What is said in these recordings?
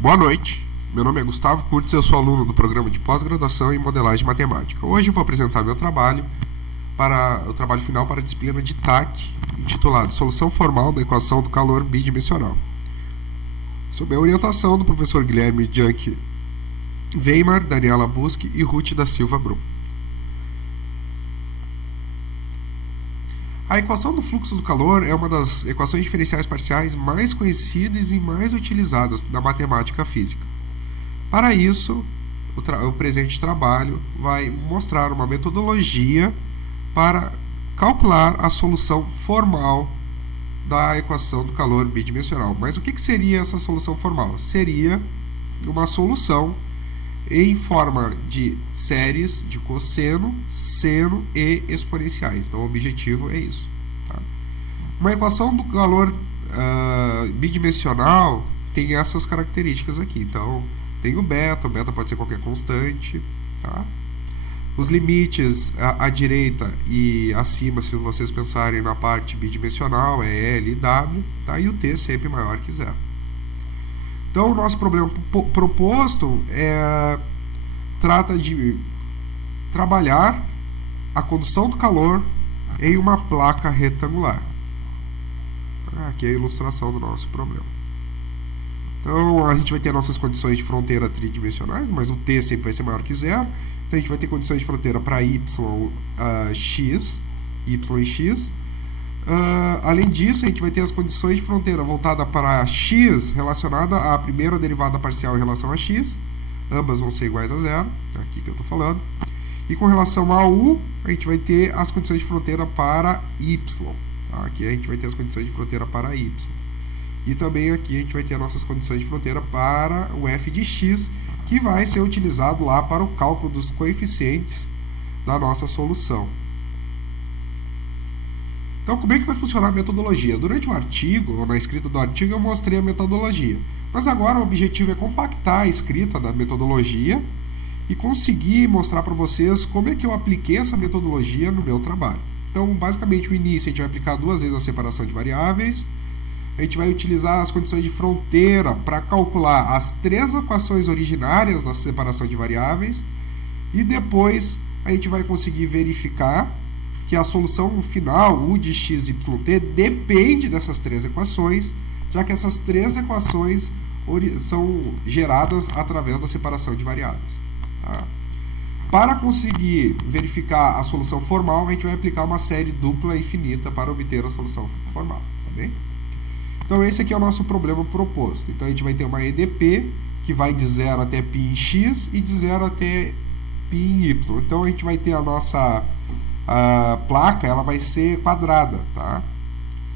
Boa noite, meu nome é Gustavo Curtis, eu sou aluno do programa de pós-graduação em modelagem matemática. Hoje eu vou apresentar meu trabalho o trabalho final para a disciplina de TAC, intitulado Solução Formal da Equação do Calor Bidimensional, sob a orientação do professor Guilherme Janke Weimar, Daniela Busque e Ruth da Silva Brum. A equação do fluxo do calor é uma das equações diferenciais parciais mais conhecidas e mais utilizadas na matemática física. Para isso, o presente trabalho vai mostrar uma metodologia para calcular a solução formal da equação do calor bidimensional. Mas o que seria essa solução formal? Seria uma solução em forma de séries de cosseno, seno e exponenciais. Então, o objetivo é isso. Tá? Uma equação do calor bidimensional tem essas características aqui. Então, tem o beta pode ser qualquer constante. Tá? Os limites à direita e acima, se vocês pensarem na parte bidimensional, é L e W, tá? E o T sempre maior que zero. Então, o nosso problema proposto trata de trabalhar a condução do calor em uma placa retangular. Aqui é a ilustração do nosso problema. Então, a gente vai ter nossas condições de fronteira tridimensionais, mas o T sempre vai ser maior que zero. Então, a gente vai ter condições de fronteira para y e x. Além disso, a gente vai ter as condições de fronteira voltada para x relacionada à primeira derivada parcial em relação a x. Ambas vão ser iguais a zero, é aqui que eu estou falando. E com relação a u, a gente vai ter as condições de fronteira para y. Tá? Aqui a gente vai ter as condições de fronteira para y. E também aqui a gente vai ter as nossas condições de fronteira para o f de x, que vai ser utilizado lá para o cálculo dos coeficientes da nossa solução. Então, como é que vai funcionar a metodologia? Durante o artigo, ou na escrita do artigo, eu mostrei a metodologia. Mas agora o objetivo é compactar a escrita da metodologia e conseguir mostrar para vocês como é que eu apliquei essa metodologia no meu trabalho. Então, basicamente, o início a gente vai aplicar 2 vezes a separação de variáveis. A gente vai utilizar as condições de fronteira para calcular as 3 equações originárias da separação de variáveis. E depois a gente vai conseguir verificar que a solução final, u de x, y, t, depende dessas 3 equações, já que essas 3 equações são geradas através da separação de variáveis. Tá? Para conseguir verificar a solução formal, a gente vai aplicar uma série dupla infinita para obter a solução formal. Tá bem? Então, esse aqui é o nosso problema proposto. Então, a gente vai ter uma EDP que vai de 0 até π em x e de 0 até π em y. Então, a gente vai ter a nossa placa, ela vai ser quadrada. Tá?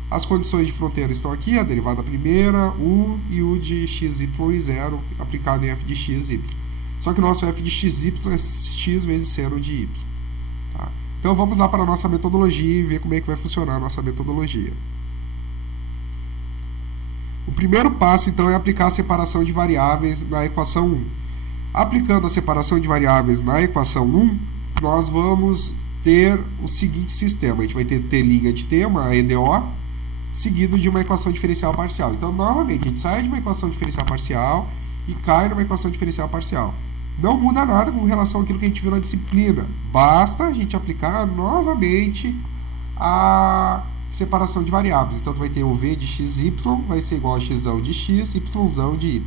As condições de fronteira estão aqui, a derivada primeira, u e u de x, y e 0, aplicado em f de x, y. Só que o nosso f de x, y é x vezes seno de y. Tá? Então, vamos lá para a nossa metodologia e ver como é que vai funcionar a nossa metodologia. O primeiro passo, então, é aplicar a separação de variáveis na equação 1. Aplicando a separação de variáveis na equação 1, nós vamos ter o seguinte sistema. A gente vai ter t' de t, uma EDO, seguido de uma equação diferencial parcial. Então, novamente, a gente sai de uma equação diferencial parcial e cai numa equação diferencial parcial. Não muda nada com relação àquilo que a gente viu na disciplina. Basta a gente aplicar novamente a separação de variáveis. Então, tu vai ter o v de xy vai ser igual a x de x, y de y.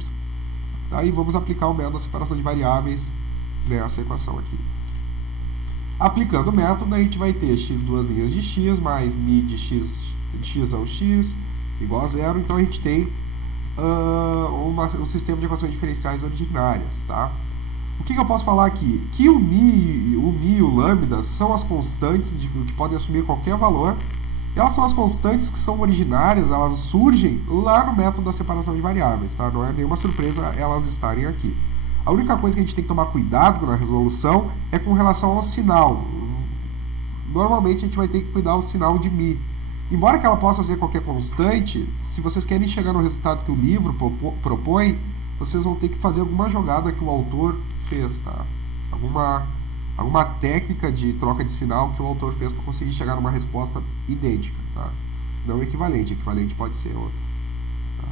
Aí vamos aplicar o método da separação de variáveis nessa equação aqui. Aplicando o método, a gente vai ter x duas linhas de x mais μ de x igual a zero. Então, a gente tem um sistema de equações diferenciais ordinárias. Tá? O que eu posso falar aqui? Que o μ e o lambda são as constantes que podem assumir qualquer valor. Elas são as constantes que são originárias, elas surgem lá no método da separação de variáveis, tá? Não é nenhuma surpresa elas estarem aqui. A única coisa que a gente tem que tomar cuidado na resolução é com relação ao sinal. Normalmente a gente vai ter que cuidar do sinal de μ. Embora que ela possa ser qualquer constante, se vocês querem chegar no resultado que o livro propõe, vocês vão ter que fazer alguma jogada que o autor fez, tá? Alguma técnica de troca de sinal que o autor fez para conseguir chegar numa resposta idêntica, tá? Não equivalente pode ser outra. Tá?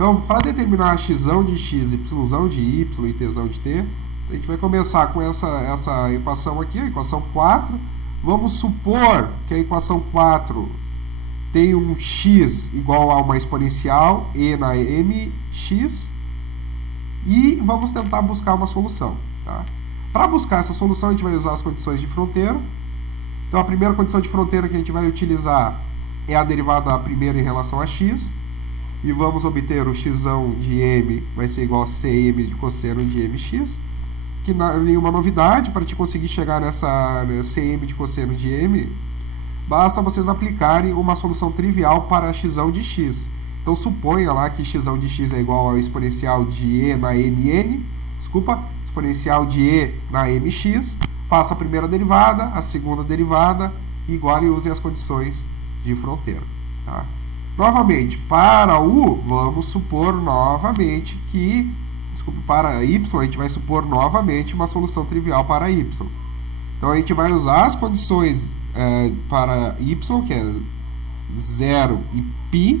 Então, para determinar x de x, y de y e t de t, a gente vai começar com essa equação aqui, a equação 4. Vamos supor que a equação 4 tem um x igual a uma exponencial e na mx, e vamos tentar buscar uma solução. Tá? Para buscar essa solução, a gente vai usar as condições de fronteira. Então, a primeira condição de fronteira que a gente vai utilizar é a derivada primeira em relação a x, e vamos obter o x de m vai ser igual a cm de cosseno de mx, que nenhuma novidade. Para te conseguir chegar nessa cm de cosseno de m, basta vocês aplicarem uma solução trivial para x de x. Então, suponha lá que x de x é igual ao exponencial de e na mn, exponencial de e na mx, faça a primeira derivada, a segunda derivada, igual e use as condições de fronteira. Tá? Novamente, para u, vamos supor novamente que, para y, a gente vai supor novamente uma solução trivial para y. Então, a gente vai usar as condições para y, que é 0 e π,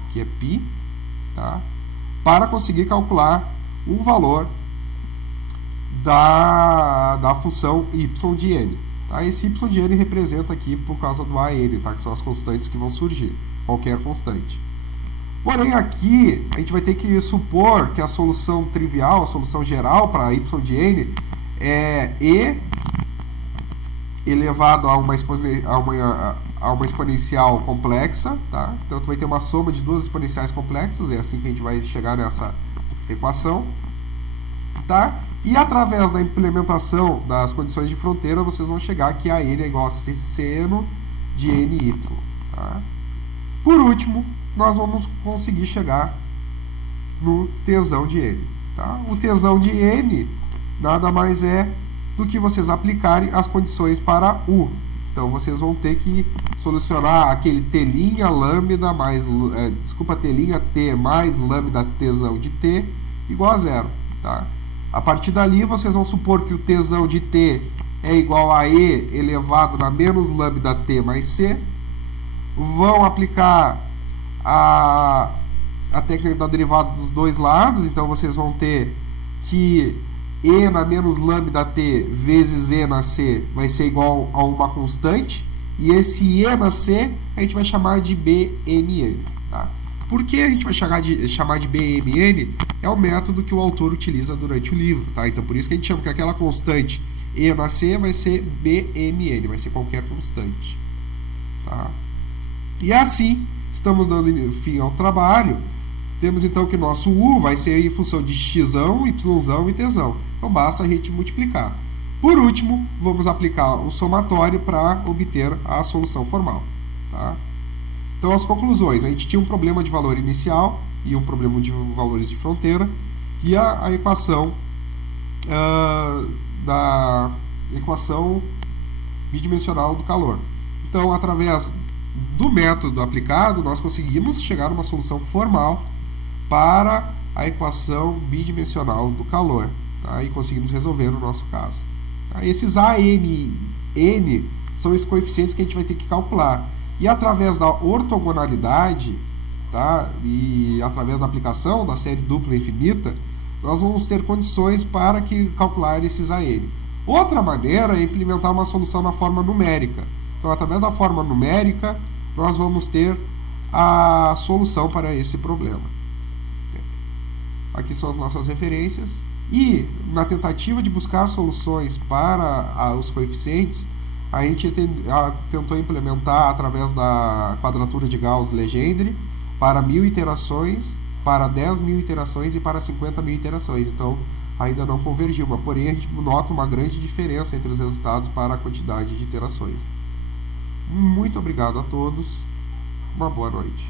aqui é π, tá? Para conseguir calcular o valor da função y de n. Tá? Esse y de n representa aqui por causa do a n, tá? Que são as constantes que vão surgir, qualquer constante. Porém, aqui a gente vai ter que supor que a solução trivial, a solução geral para y de n é e elevado a uma exponencial complexa. Tá? Então, tu vai ter uma soma de duas exponenciais complexas, é assim que a gente vai chegar nessa equação. Tá? E através da implementação das condições de fronteira, vocês vão chegar que a n é igual a seno de ny. Tá? Por último, nós vamos conseguir chegar no t de n. Tá? O t de n nada mais é do que vocês aplicarem as condições para u. Então, vocês vão ter que solucionar aquele t' lambda mais, t' t mais lambda t de t igual a zero. Tá? A partir dali, vocês vão supor que o t de t é igual a e elevado na menos lambda t mais c. Vão aplicar a técnica da derivada dos dois lados. Então, vocês vão ter que e na menos lambda t vezes e na c vai ser igual a uma constante. E esse e na c a gente vai chamar de bmn. Tá? Por que a gente vai chamar de bmn? É o método que o autor utiliza durante o livro. Tá? Então, por isso que a gente chama que aquela constante e na c vai ser bmn, vai ser qualquer constante. Tá? E assim, estamos dando fim ao trabalho. Temos então que nosso u vai ser em função de x, y e t. Então, basta a gente multiplicar. Por último, vamos aplicar o somatório para obter a solução formal. Tá? Então, as conclusões. A gente tinha um problema de valor inicial e um problema de valores de fronteira. E a equação da equação bidimensional do calor. Então, através do método aplicado, nós conseguimos chegar a uma solução formal para a equação bidimensional do calor. Tá? E conseguimos resolver no nosso caso. Tá? Esses a, m e n são os coeficientes que a gente vai ter que calcular. E através da ortogonalidade, tá? E através da aplicação da série dupla infinita, nós vamos ter condições para calcular esses a, n. Outra maneira é implementar uma solução na forma numérica. Então, através da forma numérica, nós vamos ter a solução para esse problema. Aqui são as nossas referências. E, na tentativa de buscar soluções para os coeficientes, a gente tentou implementar através da quadratura de Gauss-Legendre para 1000 iterações, para 10.000 iterações e para 50.000 iterações. Então, ainda não convergiu, mas porém a gente nota uma grande diferença entre os resultados para a quantidade de iterações. Muito obrigado a todos. Uma boa noite.